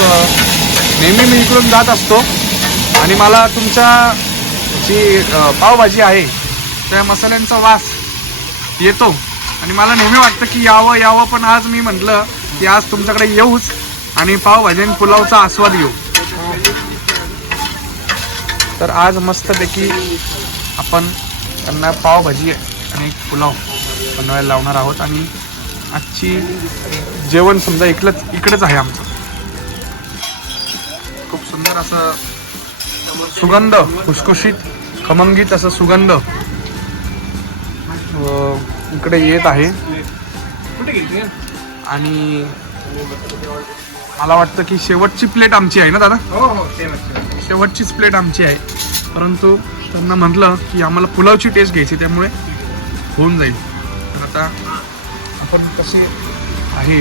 नेहमी मी इकडून जात असतो आणि मला तुमच्या जी पावभाजी आहे त्या मसाल्यांचा वास येतो आणि मला नेहमी वाटतं की यावं पण आज मी म्हटलं की आज तुमच्याकडे येऊच आणि पावभाजी आणि पुलावचा आस्वाद घेऊ. तर आज मस्तपैकी आपण त्यांना पावभाजी आणि एक पुलाव बनवायला लावणार आहोत आणि आजची जेवण समजा इकडेच आहे आमचं. खूप सुंदर असं सुगंध, खुसखुशीत खमंगीत असं सुगंध इकडे येत आहे आणि मला वाटतं की शेवटची प्लेट आमची आहे ना दादा? हो शेवटचीच प्लेट आमची आहे, परंतु त्यांना म्हटलं की आम्हाला पुलावची टेस्ट घ्यायची त्यामुळे होऊन जाईल. तर आता आपण कसे आहे